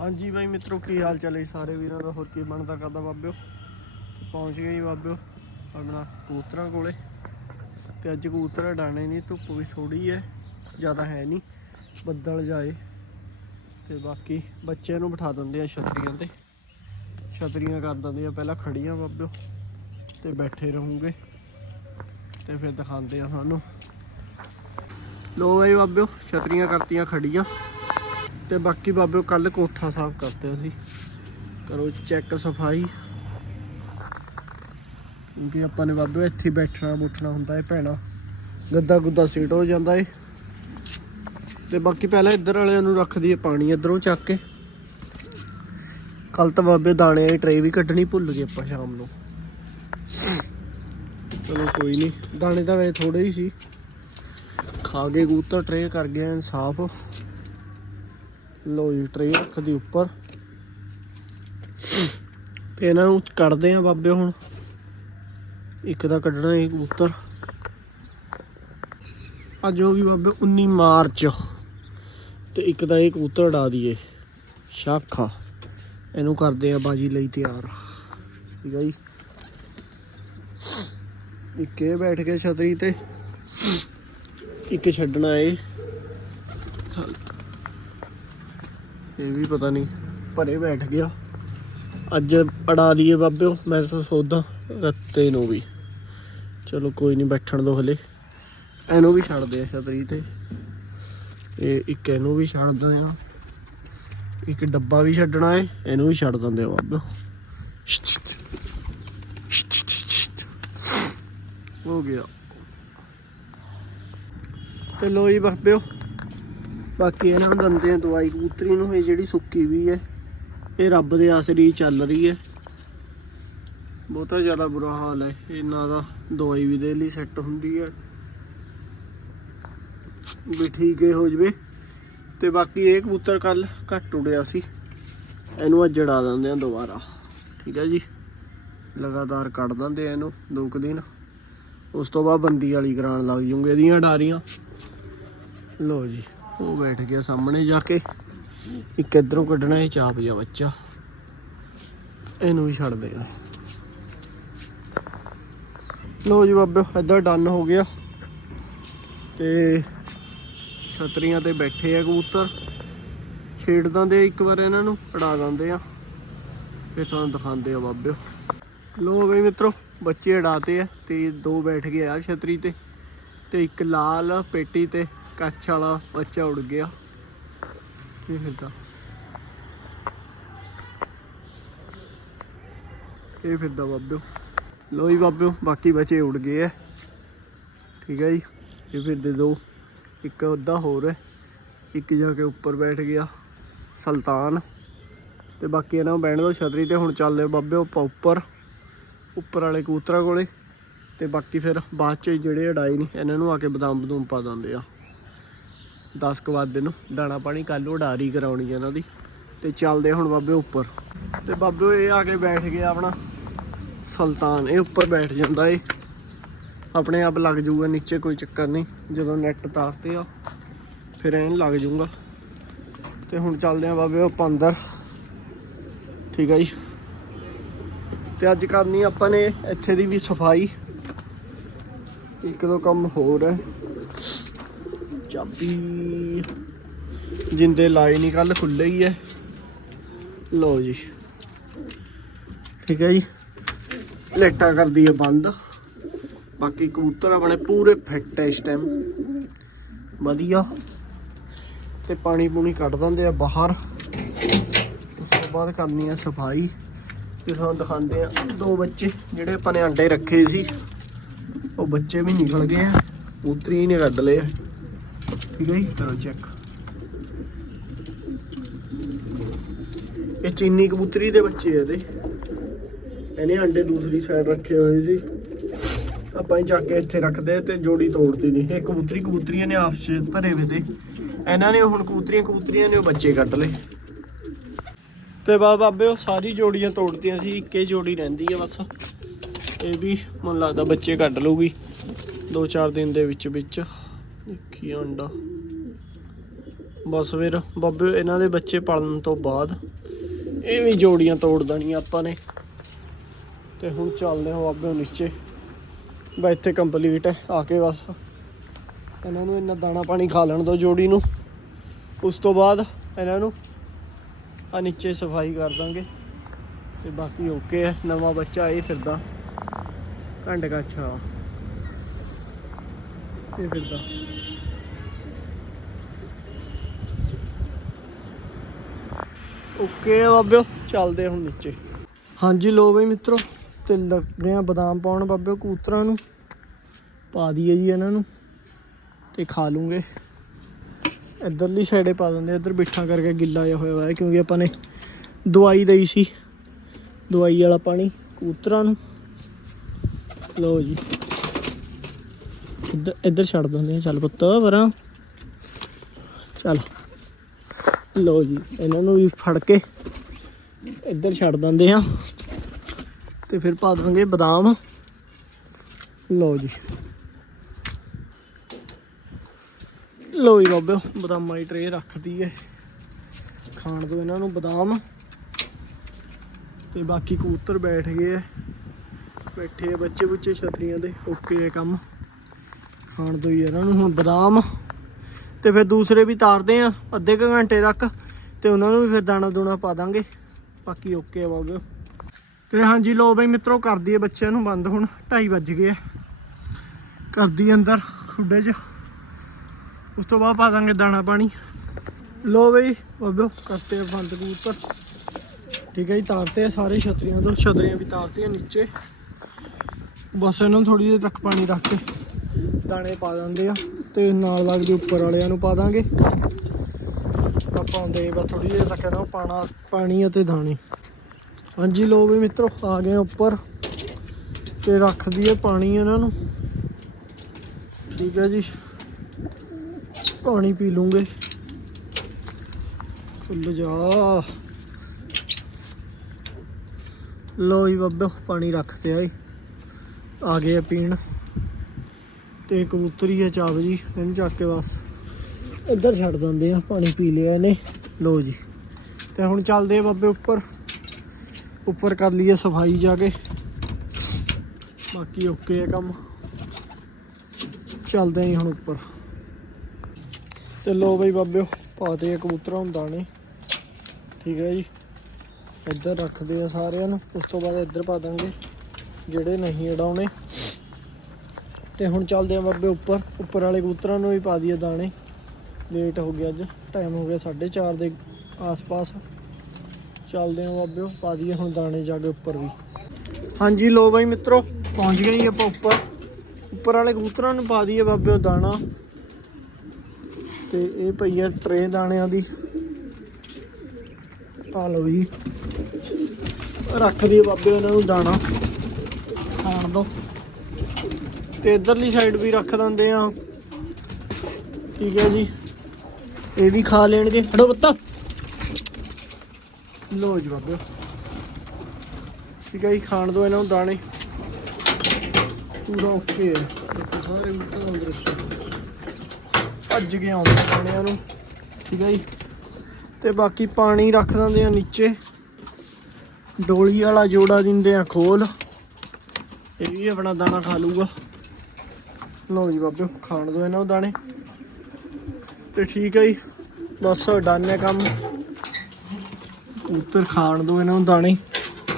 ਹਾਂਜੀ ਬਾਈ ਮਿੱਤਰੋ, ਕੀ ਹਾਲ ਚਾਲ ਹੈ ਸਾਰੇ ਵੀਰਾਂ ਦਾ? ਹੋਰ ਕੀ ਬਣਦਾ ਕਰਦਾ ਬਾਬਿਓ? ਪਹੁੰਚ ਗਏ ਜੀ ਬਾਬਿਓ ਆਪਣਾ ਕਬੂਤਰਾਂ ਕੋਲੇ। ਤੇ ਅੱਜ ਕਬੂਤਰ ਡਾਣੇ ਨਹੀਂ, ਧੁੱਪ ਵੀ ਥੋੜੀ ਹੈ, ਜ਼ਿਆਦਾ ਹੈ ਨਹੀਂ, ਬੱਦਲ ਜਾਏ। ਤੇ ਬਾਕੀ ਬੱਚਿਆਂ ਨੂੰ ਬਿਠਾ ਦਿੰਦੇ ਆ ਛਤਰੀਆਂ ਤੇ। ਛਤਰੀਆਂ ਕਰ ਦਿੰਦੇ ਆ ਪਹਿਲਾਂ ਖੜੀਆਂ ਬਾਬਿਓ ਤੇ ਬੈਠੇ ਰਹੂਗੇ। ਤੇ ਫਿਰ ਦਿਖਾਉਂਦੇ ਆ ਸਾਨੂੰ। ਲੋ ਬਾਈ ਬਾਬਿਓ, ਛਤਰੀਆਂ ਕਰਤੀਆਂ ਖੜੀਆਂ ਤੇ ਬਾਕੀ ਬਾਬੇ ਕੱਲ ਕੋਠਾ ਸਾਫ਼ ਕਰਤੇ ਅਸੀਂ। ਕਰੋ ਚੈੱਕ ਸਫ਼ਾਈ। ਕਿਉਂਕਿ ਆਪਾਂ ਨੇ ਬਾਬੇ ਇੱਥੇ ਬੈਠਣਾ ਬੁੱਠਣਾ ਹੁੰਦਾ ਏ ਭੈਣਾ। ਗੱਦਾ ਗੁੱਦਾ ਸੀਟ ਹੋ ਜਾਂਦਾ ਏ। ਤੇ ਬਾਕੀ ਪਹਿਲਾਂ ਇੱਧਰ ਵਾਲਿਆਂ ਨੂੰ ਰੱਖ ਦਈਏ ਪਾਣੀ ਇੱਧਰੋਂ ਚੱਕ ਕੇ। ਕੱਲ ਤਾਂ ਬਾਬੇ ਦਾਣੇ ਦੀ ਟਰੇ ਵੀ ਕੱਢਣੀ ਭੁੱਲ ਗਏ ਆਪਾਂ ਸ਼ਾਮ ਨੂੰ। ਚਲੋ ਕੋਈ ਨਹੀਂ ਦਾਣੇ ਤਾਂ ਵੇ ਥੋੜੇ ਹੀ ਸੀ। ਖਾ ਕੇ ਕਬੂਤਰ ਟਰੇ ਕਰ ਗਏ ਐਨ ਸਾਫ਼। ਲੋ ਜੀ ਟਰੇ ਰੱਖਦੀ ਉੱਪਰ। ਤੇ ਇਹਨਾਂ ਨੂੰ ਕੱਢਦੇ ਆ ਬਾਬੇ ਹੁਣ। ਇੱਕ ਦਾ ਕੱਢਣਾ ਇਹ ਕਬੂਤਰ ਅੱਜ ਹੋ ਗਈ ਬਾਬੇ 19 ਮਾਰਚ। ਤੇ ਇੱਕ ਦਾ ਇਹ ਕਬੂਤਰ ਉਡਾ ਦਈਏ। ਸ਼ਾਖਾ। ਇਹਨੂੰ ਕਰਦੇ ਆ ਬਾਜੀ ਲਈ ਤਿਆਰ। ਠੀਕ ਆ ਜੀ। ਇੱਕ ਇਹ ਬੈਠ ਕੇ ਛਤਰੀ ਤੇ। ਇੱਕ ਛੱਡਣਾ ਏ ਇਹ ਵੀ ਪਤਾ ਨਹੀਂ। ਭਰੇ ਬੈਠ ਗਿਆ। ਅੱਜ ਅੜਾ ਲਈਏ ਬਾਬਿਓ, ਮੈਂ ਤਾਂ ਸੋਦਾ ਰੱਤੇ ਨੂੰ ਵੀ। ਚਲੋ ਕੋਈ ਨਹੀਂ, ਬੈਠਣ ਦੋ ਹਲੇ। ਇਹਨੂੰ ਵੀ ਛੱਡਦੇ ਆ ਛਤਰੀ ਤੇ। ਇਹ ਇੱਕ ਇਹਨੂੰ ਵੀ ਛੱਡਦੇ ਆ। ਇੱਕ ਡੱਬਾ ਵੀ ਛੱਡਣਾ ਏ, ਇਹਨੂੰ ਵੀ ਛੱਡ ਦਿੰਦੇ ਆ ਬਾਬਿਓ। ਹੋ ਗਿਆ। ਤੇ ਲੋ ਜੀ ਬਾਬਿਓ ਬਾਕੀ ਇਹਨਾਂ ਨੂੰ ਦਿੰਦੇ ਆ, ਦਵਾਈ ਕਬੂਤਰੀ ਨੂੰ, ਇਹ ਜਿਹੜੀ ਸੁੱਕੀ ਵੀ ਹੈ, ਇਹ ਰੱਬ ਦੇ ਆਸਰੇ ਚੱਲ ਰਹੀ ਹੈ। ਬਹੁਤਾ ਜ਼ਿਆਦਾ ਬੁਰਾ ਹਾਲ ਹੈ, ਇਹਨਾਂ ਦਾ ਦਵਾਈ ਵੀ ਦੇ ਲਈ ਸੈੱਟ ਹੁੰਦੀ ਹੈ। ਵੀ ਠੀਕ ਹੀ ਹੋ ਜਵੇ। ਤੇ ਬਾਕੀ ਇਹ ਕਬੂਤਰ ਕੱਲ ਘੱਟ ਉੜਿਆ ਸੀ। ਇਹਨੂੰ ਅੱਜ ਜੜਾ ਦਿੰਦੇ ਆ ਦੁਬਾਰਾ। ਠੀਕ ਹੈ ਜੀ। ਲਗਾਤਾਰ ਕੱਢ ਦਿੰਦੇ ਆ ਇਹਨੂੰ ਦੋ ਕੁ ਦਿਨ। ਉਸ ਤੋਂ ਬਾਅਦ ਬੰਦੀ ਵਾਲੀ ਕਰਾਉਣ ਲੱਗ ਜੂਗੇ ਇਹਦੀਆਂ ਡਾਰੀਆਂ। ਲੋ ਜੀ। ਉਹ ਬੈਠ ਗਿਆ ਸਾਹਮਣੇ ਜਾ ਕੇ। ਇੱਕ ਇਧਰੋਂ ਕੱਢਣਾ ਇਹ ਚਾਪ ਜਾ ਬੱਚਾ। ਇਹਨੂੰ ਵੀ ਛੱਡ ਦੇ। ਲੋ ਜੀ ਬਾਬੇ, ਇੱਧਰ ਡਨ ਹੋ ਗਿਆ। ਤੇ ਛਤਰੀਆਂ ਤੇ ਬੈਠੇ ਆ ਕਬੂਤਰ। ਛੇੜ ਦਿੰਦੇ ਆ ਇੱਕ ਵਾਰ ਇਹਨਾਂ ਨੂੰ ਉਡਾ ਦਿੰਦੇ ਆ। ਫਿਰ ਤੁਹਾਨੂੰ ਦਿਖਾਉਂਦੇ ਆ ਬਾਬੇ। ਲੋ ਬਈ ਮਿੱਤਰੋ, ਬੱਚੇ ਉਡਾਤੇ ਆ ਤੇ ਦੋ ਬੈਠ ਗਏ ਆ ਛਤਰੀ ਤੇ। ਤੇ ਇੱਕ ਲਾਲ ਪੇਟੀ ਤੇ ਕੱਛ ਵਾਲਾ ਬੱਚਾ ਉੜ ਗਿਆ। ਇਹ ਫਿਰਦਾ। ਇਹ ਫਿਰਦਾ ਬਾਬਿਓ। ਲੋ ਜੀ ਬਾਬਿਓ, ਬਾਕੀ ਬੱਚੇ ਉੜ ਗਏ ਆ ਠੀਕ ਹੈ ਜੀ। ਇਹ ਫਿਰਦੇ ਦੋ। ਇੱਕ ਅੱਧਾ ਹੋਰ ਹੈ ਇੱਕ ਜਾ ਕੇ ਉੱਪਰ ਬੈਠ ਗਿਆ, ਸੁਲਤਾਨ। ਤੇ ਬਾਕੀ ਇਹਨਾਂ ਨੂੰ ਬੈਠ ਦੋ ਛਤਰੀ ਤੇ। ਹੁਣ ਚੱਲਦੇ ਬਾਬਿਓ ਆਪਾਂ ਉੱਪਰ। ਉੱਪਰ ਵਾਲੇ ਕਬੂਤਰਾਂ ਕੋਲੇ। ਤੇ ਬਾਕੀ ਫਿਰ ਬਾਅਦ ਚ ਜਿਹੜੇ ਅਡਾਈ ਨੇ, ਇਹਨਾਂ ਨੂੰ ਆ ਕੇ ਬਦਾਮ ਬਦੂਮ ਪਾ ਦਿੰਦੇ ਆ। 10 ਕੁ ਵਜੇ ਨੂੰ ਦਾਣਾ ਪਾਣੀ ਕੱਲ ਉਡਾਰੀ ਕਰਾਉਣੀ ਆ ਇਹਨਾਂ ਦੀ, ਤੇ ਚੱਲਦੇ ਹੁਣ ਬਾਬੇ ਉੱਪਰ। ਤੇ ਬਾਬੇ ਇਹ ਆ ਕੇ ਬੈਠ ਗਿਆ ਆਪਣਾ ਸੁਲਤਾਨ, ਇਹ ਉੱਪਰ ਬੈਠ ਜਾਂਦਾ ਏ। ਆਪਣੇ ਆਪ ਲੱਗ ਜਾਊਗਾ, ਨੀਚੇ ਕੋਈ ਚੱਕਰ ਨਹੀਂ, ਜਦੋਂ ਨੈਟ ਤਾਰਤੇ ਆ, ਫਿਰ ਐਨ ਲੱਗ ਜਾਊਗਾ। ਤੇ ਹੁਣ ਚੱਲਦੇ ਆ ਬਾਬੇ ਆਪਾਂ ਅੰਦਰ। ਠੀਕ ਆ ਜੀ। ਤੇ ਅੱਜ ਕਰਨੀ ਆਪਾਂ ਨੇ ਇੱਥੇ ਦੀ ਵੀ ਸਫ਼ਾਈ। ਇੱਕ ਦੋ ਕੰਮ ਹੋਰ ਹੈ। ਚਾਬੀ। ਜਿੰਦੇ ਲਾਏ ਨਹੀਂ ਕੱਲ ਖੁੱਲੇ ਹੀ ਹੈ। ਲਓ ਜੀ। ਠੀਕ ਹੈ ਜੀ। ਲੈਟਾ ਕਰਦੀ ਹੈ ਬੰਦ। ਬਾਕੀ ਕਬੂਤਰ ਆਪਣੇ ਪੂਰੇ ਫਿੱਟ ਹੈ ਇਸ ਟਾਈਮ ਵਧੀਆ। ਤੇ ਪਾਣੀ ਪੂਣੀ ਕੱਢ ਦਿੰਦੇ ਆ ਬਾਹਰ। ਉਸ ਤੋਂ ਬਾਅਦ ਕਰਨੀ ਆ ਸਫ਼ਾਈ। ਤੇ ਤੁਹਾਨੂੰ ਦਿਖਾਉਂਦੇ ਆ ਦੋ ਬੱਚੇ ਜਿਹੜੇ ਆਪਾਂ ਨੇ ਅੰਡੇ ਰੱਖੇ ਸੀ। ਉਹ ਬੱਚੇ ਵੀ ਨਿਕਲ ਗਏ ਆ। ਕਬੂਤਰੀ ਨੇ ਕੱਢ ਲਏ। ਠੀਕ ਹੈ ਜੀ ਕਰੋ ਚੈੱਕ ਇਹ ਚੀਨੀ ਕਬੂਤਰੀ ਦੇ ਬੱਚੇ ਆ ਇਹਦੇ। ਇਹਨੇ ਅੰਡੇ ਦੂਸਰੀ ਸਾਈਡ ਰੱਖੇ ਹੋਏ ਸੀ। ਆਪਾਂ ਹੀ ਚੱਕ ਕੇ ਇੱਥੇ ਰੱਖਦੇ ਤੇ ਜੋੜੀ ਤੋੜਦੀ ਨਹੀਂ ਇਹ ਕਬੂਤਰੀ ਕਬੂਤਰੀਆਂ ਨੇ ਆਪਸ ਵਿੱਚ ਧਰੇ ਵੇ ਤੇ। ਇਹਨਾਂ ਨੇ ਹੁਣ ਕਬੂਤਰੀਆਂ ਕਬੂਤਰੀਆਂ ਨੇ ਉਹ ਬੱਚੇ ਕੱਢ ਲਏ। ਤੇ ਬਾ ਬਾਬੇ ਉਹ ਸਾਰੀ ਜੋੜੀਆਂ ਤੋੜਤੀਆਂ ਸੀ ਇੱਕੇ ਜੋੜੀ ਰਹਿੰਦੀ ਹੈ ਬਸ। ਇਹ ਵੀ ਮੈਨੂੰ ਲੱਗਦਾ ਬੱਚੇ ਕੱਢ ਲਊਗੀ। 2-4 ਦਿਨ ਦੇ ਵਿੱਚ ਵਿੱਚ। ਦੇਖੀ ਅੰਡਾ ਬਸ ਫਿਰ ਬਾਬੇ, ਇਹਨਾਂ ਦੇ ਬੱਚੇ ਪਾਲਣ ਤੋਂ ਬਾਅਦ ਇਹ ਵੀ ਜੋੜੀਆਂ ਤੋੜ ਦੇਣੀਆਂ ਆਪਾਂ ਨੇ। ਤੇ ਹੁਣ ਚੱਲਦੇ ਹਾਂ ਬਾਬੇ ਨੀਚੇ। ਬਾ ਇੱਥੇ ਕੰਪਲੀਟ ਹੈ। ਆ ਕੇ ਬਸ ਇਹਨਾਂ ਨੂੰ ਇੰਨਾ ਦਾਣਾ ਪਾਣੀ ਖਾ ਲੈਣ ਦੋ ਜੋੜੀ ਨੂੰ। ਉਸ ਤੋਂ ਬਾਅਦ ਇਹਨਾਂ ਨੂੰ ਆ ਨੀਚੇ ਸਫ਼ਾਈ ਕਰ ਦਾਂਗੇ। ਤੇ ਬਾਕੀ ਓਕੇ ਹੈ। ਨਵਾਂ ਬੱਚਾ ਇਹ ਫਿਰਦਾ। ਘੰਟ ਕੱਛਾ ਇਹ ਫਿਰਦਾ ਓਕੇ ਬਾਬਿਓ, ਚੱਲਦੇ ਹੁਣ ਨੀਚੇ। ਹਾਂਜੀ ਲੋ ਬਈ ਮਿੱਤਰੋ, ਤੇ ਲੱਗੇ ਆ ਬਦਾਮ ਪਾਉਣ ਬਾਬਿਓ ਕੂਤਰਾਂ ਨੂੰ। ਪਾ ਦਈਏ ਜੀ ਇਹਨਾਂ ਨੂੰ, ਤੇ ਖਾ ਲੂੰਗੇ। ਇਧਰਲੀ ਸਾਈਡੇ ਪਾ ਦਿੰਦੇ ਇੱਧਰ ਬਿਠਾ ਕਰਕੇ ਗਿੱਲਾ ਜਿਹਾ ਹੋਇਆ ਹੋਇਆ, ਕਿਉਂਕਿ ਆਪਾਂ ਨੇ ਦਵਾਈ ਦਈ ਸੀ। ਦਵਾਈ ਵਾਲਾ ਪਾਣੀ ਕੂਤਰਾਂ ਨੂੰ। ਲਓ ਜੀ। ਇੱਧਰ ਇੱਧਰ ਛੱਡ ਦਿੰਦੇ ਆ। ਚੱਲ ਪੁੱਤ ਵਰਾਂ ਚੱਲ। ਲਓ ਜੀ, ਇਹਨਾਂ ਨੂੰ ਵੀ ਫੜ ਕੇ ਇੱਧਰ ਛੱਡ ਦਿੰਦੇ ਆ। ਤੇ ਫਿਰ ਪਾ ਦਾਂਗੇ ਬਦਾਮ। ਲਓ ਜੀ। ਲਓ ਜੀ ਬਾਬਿਓ, ਬਦਾਮਾਂ ਦੀ ਟਰੇ ਰੱਖਦੀ ਹੈ। ਖਾਣ ਤੋਂ ਇਹਨਾਂ ਨੂੰ ਬਦਾਮ। ਤੇ ਬਾਕੀ ਕਬੂਤਰ ਬੈਠ ਗਏ ਆ। ਬੈਠੇ ਆ ਬੱਚੇ ਬੁੱਚੇ ਛਤਰੀਆਂ ਦੇ, ਓਕੇ ਹੈ ਕੰਮ। ਖਾਣ ਦੋ ਇਹਨਾਂ ਨੂੰ ਹੁਣ ਬਦਾਮ। ਤੇ ਫਿਰ ਦੂਸਰੇ ਵੀ ਤਾਰਦੇ ਆ, ਅੱਧੇ ਕੁ ਘੰਟੇ ਤੱਕ, ਤੇ ਉਹਨਾਂ ਨੂੰ ਵੀ ਫਿਰ ਦਾਣਾ ਦੂਣਾ ਪਾ ਦਾਂਗੇ। ਬਾਕੀ ਓਕੇ ਆ ਬਾਬਿਓ ਤੇ ਹਾਂਜੀ ਲੋ ਬਈ ਮਿੱਤਰੋ, ਕਰ ਦਈਏ ਬੱਚਿਆਂ ਨੂੰ ਬੰਦ ਹੁਣ 2:30 ਵੱਜ ਗਏ ਆ। ਕਰਦੀ ਅੰਦਰ ਖੁੱਡੇ 'ਚ। ਉਸ ਤੋਂ ਬਾਅਦ ਪਾ ਦਾਂਗੇ ਦਾਣਾ ਪਾਣੀ। ਲੋ ਬਈ ਬਾਬਿਓ ਕਰਤੇ ਬੰਦ ਕਬੂਤਰ। ਠੀਕ ਹੈ ਜੀ, ਤਾਰਤੇ ਆ ਸਾਰੇ ਛਤਰੀਆਂ ਤੋਂ, ਛਤਰੀਆਂ ਵੀ ਤਾਰਤੀਆਂ ਨੀਚੇ। ਬਸ ਇਹਨਾਂ ਨੂੰ ਥੋੜੀ ਦੇਰ ਤੱਕ ਪਾਣੀ ਰੱਖ ਕੇ ਦਾਣੇ ਪਾ ਦਿੰਦੇ ਆ ਤੇ ਨਾਲ ਲੱਗਦੇ ਉੱਪਰ ਵਾਲਿਆਂ ਨੂੰ ਪਾ ਦਾਂਗੇ। ਆਪਾਂ ਪਾਉਂਦੇ ਬਸ ਥੋੜੀ ਦੇਰ ਤੱਕ ਇਹਨਾਂ ਨੂੰ ਪਾਣਾ, ਪਾਣੀ ਅਤੇ ਦਾਣੇ। ਹਾਂਜੀ ਲੋ ਵੀ ਮਿੱਤਰੋ, ਆ ਗਏ ਉੱਪਰ ਤੇ ਰੱਖ ਦਈਏ ਪਾਣੀ ਇਹਨਾਂ ਨੂੰ। ਠੀਕ ਹੈ ਜੀ। ਪਾਣੀ ਪੀ ਲੂੰਗੇ। ਖੁੱਲ ਜਾ। ਲੋ ਜੀ ਬੱਬੋ, ਪਾਣੀ ਰੱਖਤੇ ਆਏ। ਆ ਗਏ ਆ ਪੀਣ। ਤੇ ਕਬੂਤਰੀ ਆ ਚਾਬ ਜੀ, ਇਹਨੂੰ ਚੱਕ ਕੇ ਬਸ। ਇੱਧਰ ਛੱਡ ਦਿੰਦੇ ਆ, ਪਾਣੀ ਪੀ ਲਿਆ ਇਹਨੇ। ਲੋ ਜੀ। ਤੇ ਹੁਣ ਚੱਲਦੇ ਆ ਬਾਬੇ ਉੱਪਰ। ਉੱਪਰ ਕਰ ਲਈਏ ਸਫ਼ਾਈ ਜਾ ਕੇ। ਬਾਕੀ ਓਕੇ ਹੈ ਕੰਮ। ਚੱਲਦੇ ਆਂ ਹੁਣ ਉੱਪਰ। ਤੇ ਲੋ ਬਈ ਬਾਬਿਓ ਪਾਤੇ ਆ ਕਬੂਤਰਾਂ ਹੁੰਦਾ ਦਾਣੇ। ਠੀਕ ਹੈ ਜੀ। ਇੱਧਰ ਰੱਖਦੇ ਆ ਸਾਰਿਆਂ ਨੂੰ। ਉਸ ਤੋਂ ਬਾਅਦ ਇੱਧਰ ਪਾ ਦਾਂਗੇ। ਜਿਹੜੇ ਨਹੀਂ ਉਡਾਉਣੇ ਤੇ ਹੁਣ ਚੱਲਦੇ ਆ ਬਾਬੇ ਉੱਪਰ। ਉੱਪਰ ਵਾਲੇ ਕਬੂਤਰਾਂ ਨੂੰ ਵੀ ਪਾ ਦਈਏ ਦਾਣੇ। ਲੇਟ ਹੋ ਗਿਆ ਅੱਜ। ਟਾਈਮ ਹੋ ਗਿਆ 4:30 ਦੇ ਆਸ-ਪਾਸ। ਚੱਲਦੇ ਆ ਬਾਬਿਓ ਪਾ ਦਈਏ ਹੁਣ ਦਾਣੇ ਜਾ ਕੇ ਉੱਪਰ ਵੀ। ਹਾਂਜੀ ਲੋ ਬਾਈ ਮਿੱਤਰੋ, ਪਹੁੰਚ ਗਏ ਜੀ ਆਪਾਂ ਉੱਪਰ। ਉੱਪਰ ਵਾਲੇ ਕਬੂਤਰਾਂ ਨੂੰ ਪਾ ਦਈਏ ਬਾਬਿਓ ਦਾਣਾ। ਤੇ ਇਹ ਪਈ ਆ ਟਰੇ ਦਾਣਿਆਂ ਦੀ। ਪਾ ਲਓ ਜੀ। ਰੱਖ ਦਈਏ ਬਾਬੇ ਉਹਨਾਂ ਨੂੰ ਦਾਣਾ। ਦੋ। ਤੇ ਇਧਰਲੀ ਸਾਈਡ ਵੀ ਰੱਖ ਦਿੰਦੇ ਆ। ਠੀਕ ਹੈ ਜੀ। ਇਹ ਵੀ ਖਾ ਲੈਣਗੇ। ਫੜੋ ਬੱਤਾ ਲੋ ਜੀ ਬਾਬੇ। ਠੀਕ ਹੈ ਜੀ, ਖਾਣ ਦੋ ਇਹਨਾਂ ਨੂੰ ਦਾਣੇ। ਪੂਰਾ ਓਕੇ ਦੇਖੋ ਸਾਰੇ ਮਿੱਟਰ ਅੰਦਰ ਭੱਜ ਗਏ ਆਉਂਦੇ ਦਾਣਿਆਂ ਨੂੰ। ਠੀਕ ਹੈ ਜੀ। ਤੇ ਬਾਕੀ ਪਾਣੀ ਰੱਖ ਦਿੰਦੇ ਆ ਨੀਚੇ। ਡੋਲੀ ਵਾਲਾ ਜੋੜਾ ਦਿੰਦੇ ਆ ਖੋਲ। ਇਹ ਵੀ ਆਪਣਾ ਦਾਣਾ ਖਾ ਲੂਗਾ ਲਓ ਜੀ ਬਾਬਿਓ ਖਾਣ ਦੋ ਇਹਨਾਂ ਨੂੰ ਦਾਣੇ। ਤੇ ਠੀਕ ਹੈ ਜੀ, ਬਸ ਡਨ ਹੈ ਕੰਮ। ਕਬੂਤਰ ਖਾਣ ਦੋ ਇਹਨਾਂ ਨੂੰ ਦਾਣੇ।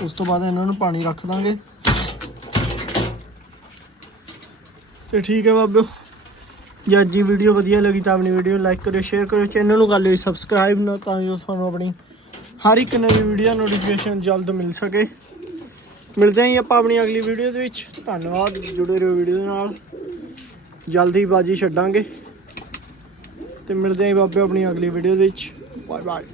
ਉਸ ਤੋਂ ਬਾਅਦ ਇਹਨਾਂ ਨੂੰ ਪਾਣੀ ਰੱਖ ਦਾਂਗੇ। ਤੇ ਠੀਕ ਹੈ ਬਾਬਿਓ ਜੇ ਅੱਜ ਦੀ ਵੀਡੀਓ ਵਧੀਆ ਲੱਗੀ ਤਾਂ ਆਪਣੀ ਵੀਡੀਓ ਲਾਈਕ ਕਰਿਓ, ਸ਼ੇਅਰ ਕਰਿਓ, ਚੈਨਲ ਨੂੰ ਕਰ ਲਿਓ ਸਬਸਕ੍ਰਾਈਬ ਨਾ ਤਾਂ ਜੋ ਤੁਹਾਨੂੰ ਆਪਣੀ ਹਰ ਇੱਕ ਨਵੀਂ ਵੀਡੀਓ ਨੋਟੀਫਿਕੇਸ਼ਨ ਜਲਦ ਮਿਲ ਸਕੇ। ਮਿਲਦੇ ਹਾਂ ਜੀ ਆਪਾਂ ਆਪਣੀ ਅਗਲੀ ਵੀਡੀਓ ਦੇ ਵਿੱਚ। ਧੰਨਵਾਦ, ਜੁੜੇ ਰਹੋ ਵੀਡੀਓ ਦੇ ਨਾਲ। ਜਲਦੀ ਬਾਜੀ ਛੱਡਾਂਗੇ। ਤੇ ਮਿਲਦੇ ਹਾਂ ਬਾਬੇ ਆਪਣੀ ਅਗਲੀ ਵੀਡੀਓ ਦੇ ਵਿੱਚ। Bye bye